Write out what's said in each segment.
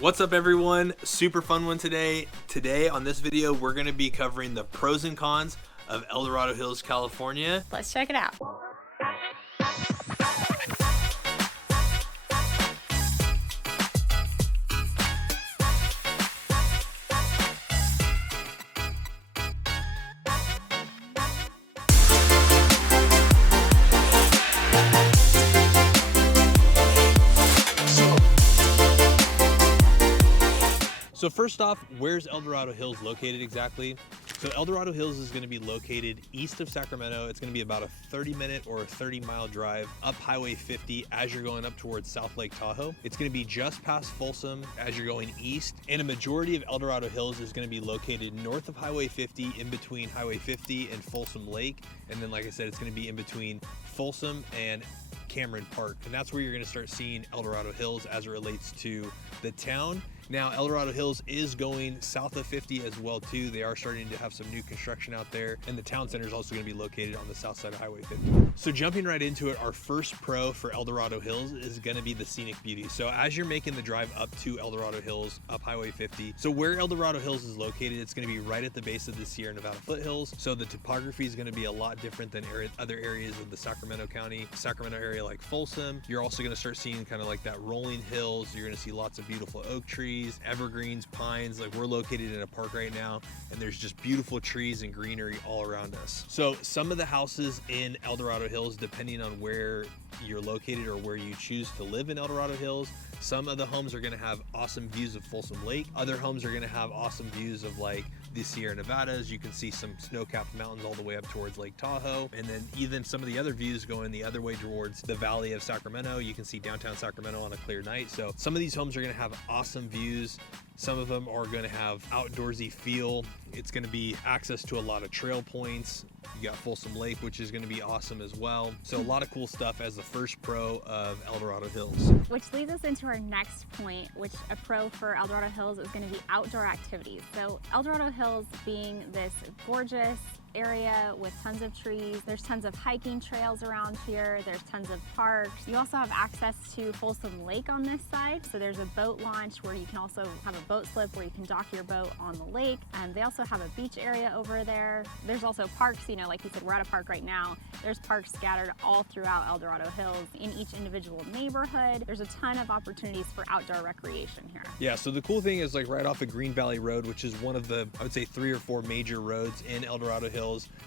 What's up everyone? Super fun one today. Today on this video, we're gonna be covering the pros and cons of Dorado Hills, California. Let's check it out. So first off, where's Dorado Hills located exactly? So Dorado Hills is going to be located east of Sacramento. It's going to be about a 30-minute or a 30-mile drive up Highway 50 as you're going up towards South Lake Tahoe. It's going to be just past Folsom as you're going east, and a majority of Dorado Hills is going to be located north of Highway 50, in between Highway 50 and Folsom Lake. And then, like I said, it's going to be in between Folsom and Cameron Park, and that's where you're going to start seeing Dorado Hills as it relates to the town. Now, Dorado Hills is going south of 50 as well too. They are starting to have some new construction out there, and the town center is also going to be located on the south side of Highway 50. So jumping right into it, our first pro for Dorado Hills is going to be the scenic beauty. So as you're making the drive up to Dorado Hills, up Highway 50, so where Dorado Hills is located, it's going to be right at the base of the Sierra Nevada foothills. So the topography is going to be a lot different than other areas of the Sacramento area like Folsom. You're also going to start seeing kind of like that rolling hills. You're going to see lots of beautiful oak trees, evergreens, pines. Like, we're located in a park right now, and there's just beautiful trees and greenery all around us. So some of the houses in Dorado Hills, depending on where you're located or where you choose to live in Dorado Hills, some of the homes are going to have awesome views of Folsom Lake. Other homes are going to have awesome views of like the Sierra Nevadas. You can see some snow-capped mountains all the way up towards Lake Tahoe. And then even some of the other views going the other way towards the Valley of Sacramento. You can see downtown Sacramento on a clear night. So some of these homes are going to have awesome views. Some of them are going to have outdoorsy feel. It's going to be access to a lot of trail points. You got Folsom Lake, which is going to be awesome as well. So a lot of cool stuff as the first pro of Dorado Hills. Which leads us into our next point, which a pro for Dorado Hills is going to be outdoor activities. So Dorado Hills being this gorgeous area with tons of trees. There's tons of hiking trails around here. There's tons of parks. You also have access to Folsom Lake on this side. So there's a boat launch where you can also have a boat slip where you can dock your boat on the lake. And they also have a beach area over there. There's also parks, you know, like you said, we're at a park right now. There's parks scattered all throughout Dorado Hills in each individual neighborhood. There's a ton of opportunities for outdoor recreation here. Yeah, so the cool thing is, like, right off of Green Valley Road, which is one of the, I would say, 3 or 4 major roads in Dorado Hills,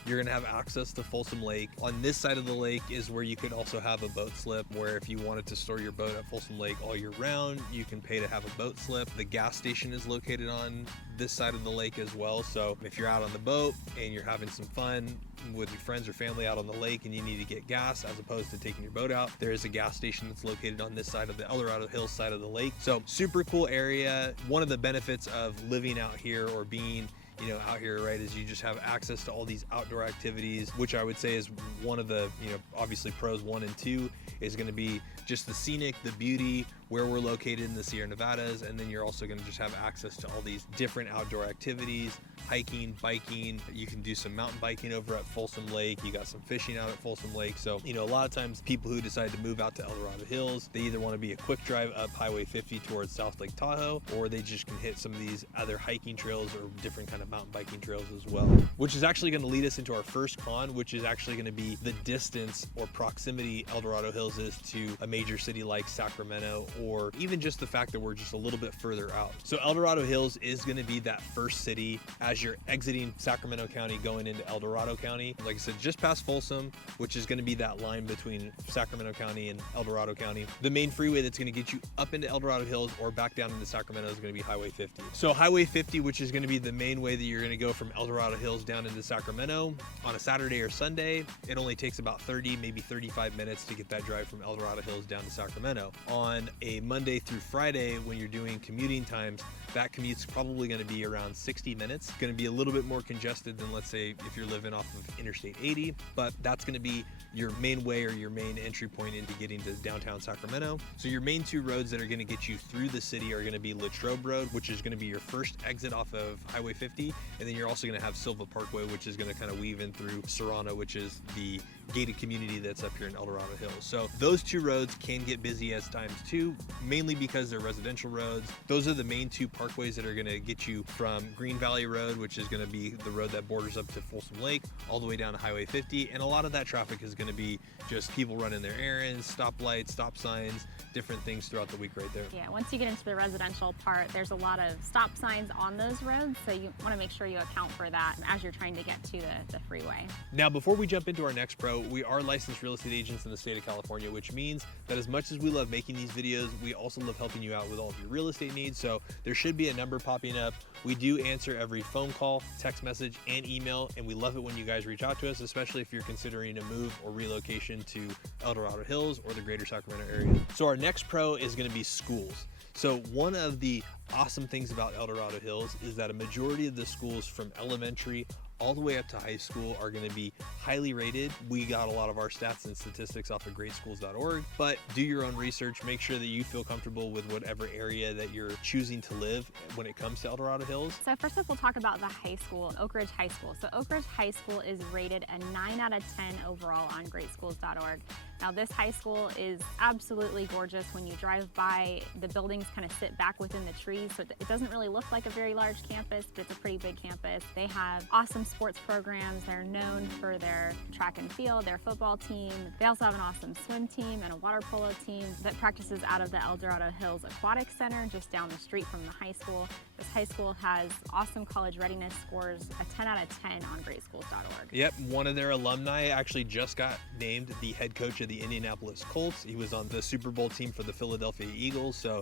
you're gonna have access to Folsom Lake. On this side of the lake is where you could also have a boat slip, where if you wanted to store your boat at Folsom Lake all year round, you can pay to have a boat slip. The gas station is located on this side of the lake as well. So if you're out on the boat and you're having some fun with your friends or family out on the lake and you need to get gas as opposed to taking your boat out, there is a gas station that's located on this side of the Dorado Hills side of the lake. So super cool area. One of the benefits of living out here or being, you know, out here, right, is you just have access to all these outdoor activities, which I would say is one of the, you know, obviously pros 1 and 2 is going to be just the scenic, the beauty, where we're located in the Sierra Nevadas, and then you're also going to just have access to all these different outdoor activities, hiking, biking. You can do some mountain biking over at Folsom Lake. You got some fishing out at Folsom Lake. So, you know, a lot of times people who decide to move out to Dorado Hills, they either want to be a quick drive up Highway 50 towards South Lake Tahoe, or they just can hit some of these other hiking trails or different kind of mountain biking trails as well, which is actually going to lead us into our first con, which is actually going to be the distance or proximity Dorado Hills is to a major city like Sacramento, or even just the fact that we're just a little bit further out. So Dorado Hills is going to be that first city as you're exiting Sacramento County going into El Dorado County. Like I said, just past Folsom, which is going to be that line between Sacramento County and El Dorado County. The main freeway that's going to get you up into El Dorado Hills or back down into Sacramento is going to be Highway 50. So Highway 50, which is going to be the main way that you're going to go from Dorado Hills down into Sacramento on a Saturday or Sunday, it only takes about 30, maybe 35 minutes to get that drive from Dorado Hills down to Sacramento. On a Monday through Friday, when you're doing commuting times, that commute's probably going to be around 60 minutes. It's going to be a little bit more congested than, let's say, if you're living off of Interstate 80, but that's going to be your main way or your main entry point into getting to downtown Sacramento. So your main 2 roads that are going to get you through the city are going to be Latrobe Road, which is going to be your first exit off of Highway 50, and then you're also going to have Silva Parkway, which is going to kind of weave in through Serrano, which is the gated community that's up here in Dorado Hills. So those 2 roads can get busy as times too, two, mainly because they're residential roads. Those are the main two parkways that are going to get you from Green Valley Road, which is going to be the road that borders up to Folsom Lake, all the way down to Highway 50. And a lot of that traffic is going to be just people running their errands, stoplights, stop signs, different things throughout the week right there. Yeah, once you get into the residential part, there's a lot of stop signs on those roads, so you want to make sure you account for that as you're trying to get to the freeway. Now, before we jump into our next pro, we are licensed real estate agents in the state of California, which means that as much as we love making these videos, we also love helping you out with all of your real estate needs. So there should be a number popping up. We do answer every phone call, text message, and email, and we love it when you guys reach out to us, especially if you're considering a move or relocation to El Dorado Hills or the greater Sacramento area. So our next pro is going to be schools. So one of the awesome things about El Dorado Hills is that a majority of the schools from elementary all the way up to high school are going to be highly rated. We got a lot of our stats and statistics off of greatschools.org, but do your own research. Make sure that you feel comfortable with whatever area that you're choosing to live when it comes to El Dorado Hills. So first up, we'll talk about the high school, Oak Ridge High School. So Oak Ridge High School is rated a 9 out of 10 overall on greatschools.org. Now this high school is absolutely gorgeous. When you drive by, the buildings kind of sit back within the trees, so it doesn't really look like a very large campus, but it's a pretty big campus. They have awesome sports programs. They're known for their track and field, their football team. They also have an awesome swim team and a water polo team that practices out of the El Dorado Hills Aquatic Center just down the street from the high school. This high school has awesome college readiness scores, a 10 out of 10 on greatschools.org. Yep, one of their alumni actually just got named the head coach of the Indianapolis Colts. He was on the Super Bowl team for the Philadelphia Eagles. So,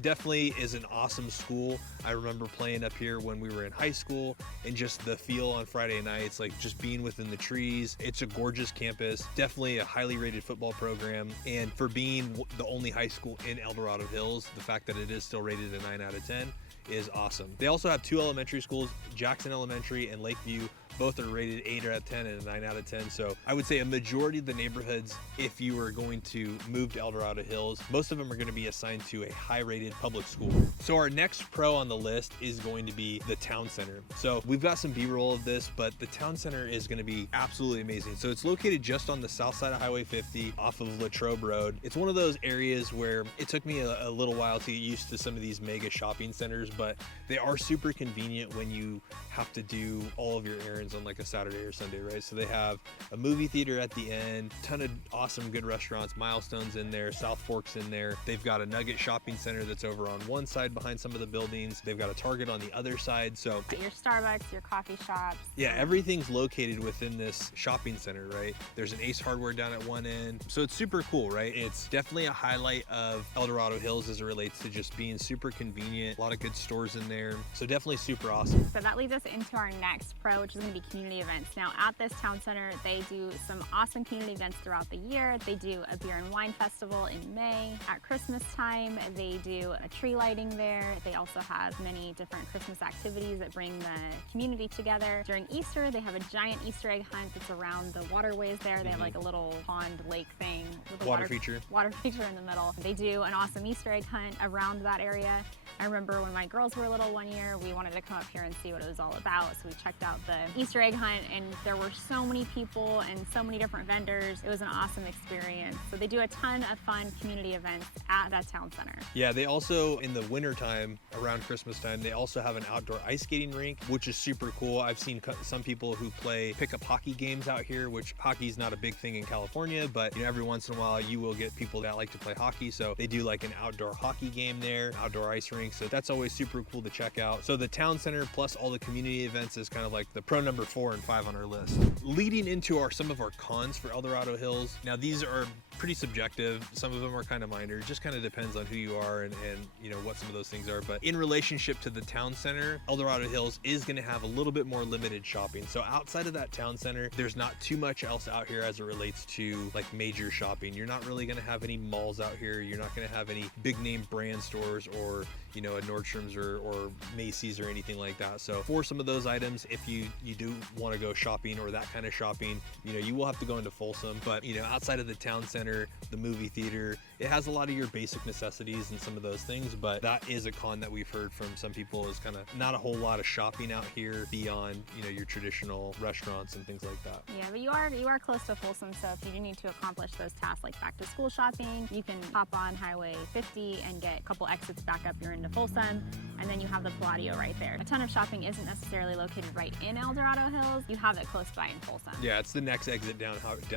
definitely is an awesome school. I remember playing up here when we were in high school, and just the feel on Friday nights, like just being within the trees. It's a gorgeous campus, definitely a highly rated football program. And for being the only high school in El Dorado Hills, the fact that it is still rated a 9 out of 10 is awesome. They also have two elementary schools, Jackson Elementary and Lakeview. Both are rated 8 out of 10 and a 9 out of 10. So I would say a majority of the neighborhoods, if you were going to move to El Dorado Hills, most of them are going to be assigned to a high rated public school. So our next pro on the list is going to be the town center. So we've got some B-roll of this, but the town center is going to be absolutely amazing. So it's located just on the south side of Highway 50 off of Latrobe Road. It's one of those areas where it took me a little while to get used to some of these mega shopping centers, but they are super convenient when you have to do all of your errands on like a Saturday or Sunday, right? So they have a movie theater at the end, ton of awesome good restaurants, Milestone's in there, South Fork's in there. They've got a Nugget shopping center that's over on one side behind some of the buildings. They've got a Target on the other side. So your Starbucks, your coffee shops. Yeah, everything's located within this shopping center, right? There's an Ace Hardware down at one end. So it's super cool, right? It's definitely a highlight of El Dorado Hills as it relates to just being super convenient. A lot of good stores in there. So definitely super awesome. So that leads us into our next pro, which is going to be community events. Now at this town center, they do some awesome community events throughout the year. They do a beer and wine festival in May. At Christmas time, they do a tree lighting there. They also have many different Christmas activities that bring the community together. During Easter, they have a giant Easter egg hunt that's around the waterways there. They have like a little pond lake thing with a water feature in the middle. They do an awesome Easter egg hunt around that area. I remember when my girls were little one year, we wanted to come up here and see what it was all about. So we checked out the Easter egg hunt, and there were so many people and so many different vendors. It was an awesome experience. So they do a ton of fun community events at that town center. Yeah, they also, in the winter time, around Christmas time, they also have an outdoor ice skating rink, which is super cool. I've seen some people who play pickup hockey games out here, which hockey is not a big thing in California, but every once in a while you will get people that like to play hockey. So they do like an outdoor hockey game there, outdoor ice rink. So that's always super cool to check out. So the town center plus all the community events is kind of like the pro number 4 and 5 on our list. Leading into some of our cons for El Dorado Hills. Now these are pretty subjective. Some of them are kind of minor. It just kind of depends on who you are and what some of those things are. But in relationship to the town center, El Dorado Hills is going to have a little bit more limited shopping. So outside of that town center, there's not too much else out here as it relates to like major shopping. You're not really going to have any malls out here. You're not going to have any big name brand stores or you know, a Nordstrom's or Macy's or anything like that. So for some of those items, if you do want to go shopping or that kind of shopping, you know, you will have to go into Folsom. But, you know, outside of the town center, the movie theater, it has a lot of your basic necessities and some of those things. But that is a con that we've heard from some people, is kind of not a whole lot of shopping out here beyond, you know, your traditional restaurants and things like that. Yeah, but you are close to Folsom, so if you do need to accomplish those tasks like back to school shopping, you can hop on Highway 50 and get a couple exits back up, you're into Folsom, and then you have the Palladio right there. A ton of shopping isn't necessarily located right in El Dorado Hills. You have it close by in Folsom. Yeah, it's the next exit down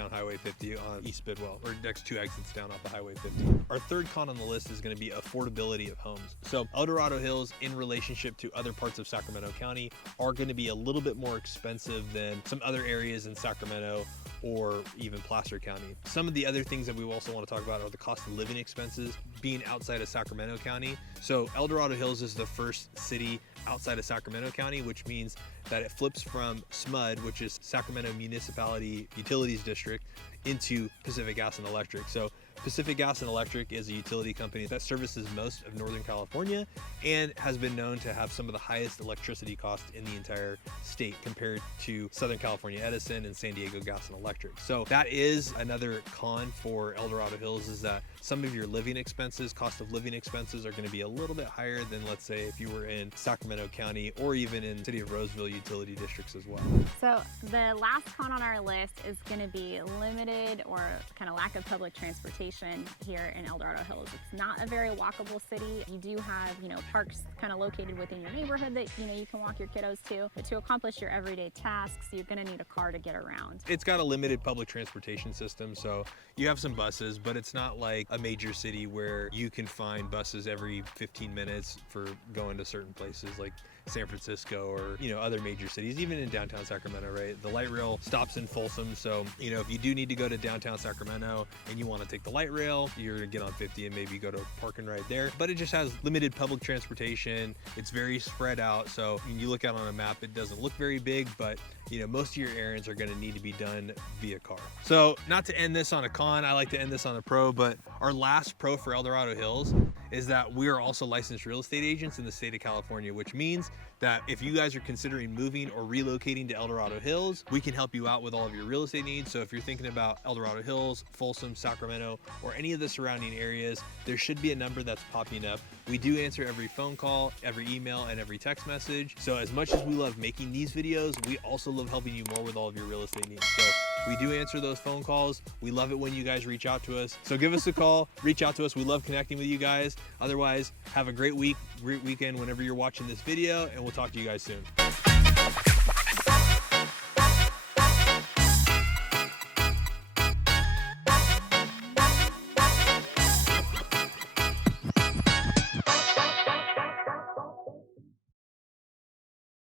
Highway 50 on East Bidwell, or next 2 exits down off of Highway 50. Our third con on the list is going to be affordability of homes. So El Dorado Hills, in relationship to other parts of Sacramento County, are going to be a little bit more expensive than some other areas in Sacramento or even Placer County. Some of the other things that we also want to talk about are the cost of living expenses being outside of Sacramento County. So El Dorado Hills is the first city outside of Sacramento County, which means that it flips from SMUD, which is Sacramento Municipality Utilities District, into Pacific Gas and Electric. So Pacific Gas and Electric is a utility company that services most of Northern California and has been known to have some of the highest electricity costs in the entire state compared to Southern California Edison and San Diego Gas and Electric. So that is another con for El Dorado Hills, is that some of your living expenses, cost of living expenses, are going to be a little bit higher than, let's say, if you were in Sacramento County or even in City of Roseville utility districts as well. So the last con on our list is going to be limited or kind of lack of public transportation here in El Dorado Hills. It's not a very walkable city. You do have, you know, parks kind of located within your neighborhood that, you know, you can walk your kiddos to, but to accomplish your everyday tasks, you're going to need a car to get around. It's got a limited public transportation system, so you have some buses, but it's not like a major city where you can find buses every 15 minutes for going to certain places like San Francisco or, you know, other major cities, even in downtown Sacramento, right? The light rail stops in Folsom, so, you know, if you do need to go to downtown Sacramento and you want to take the light rail, you're gonna get on 50 and maybe go to park and ride there. But it just has limited public transportation. It's very spread out, so when you look out on a map, it doesn't look very big, but, you know, most of your errands are gonna need to be done via car. So not to end this on a con, I like to end this on a pro, but our last pro for El Dorado Hills is that we are also licensed real estate agents in the state of California, which means that if you guys are considering moving or relocating to El Dorado Hills, we can help you out with all of your real estate needs. So if you're thinking about El Dorado Hills, Folsom, Sacramento, or any of the surrounding areas, there should be a number that's popping up. We do answer every phone call, every email, and every text message. So as much as we love making these videos, we also love helping you more with all of your real estate needs. So we do answer those phone calls. We love it when you guys reach out to us. So give us a call, reach out to us. We love connecting with you guys. Otherwise, have a great week, great weekend whenever you're watching this video, and we'll talk to you guys soon.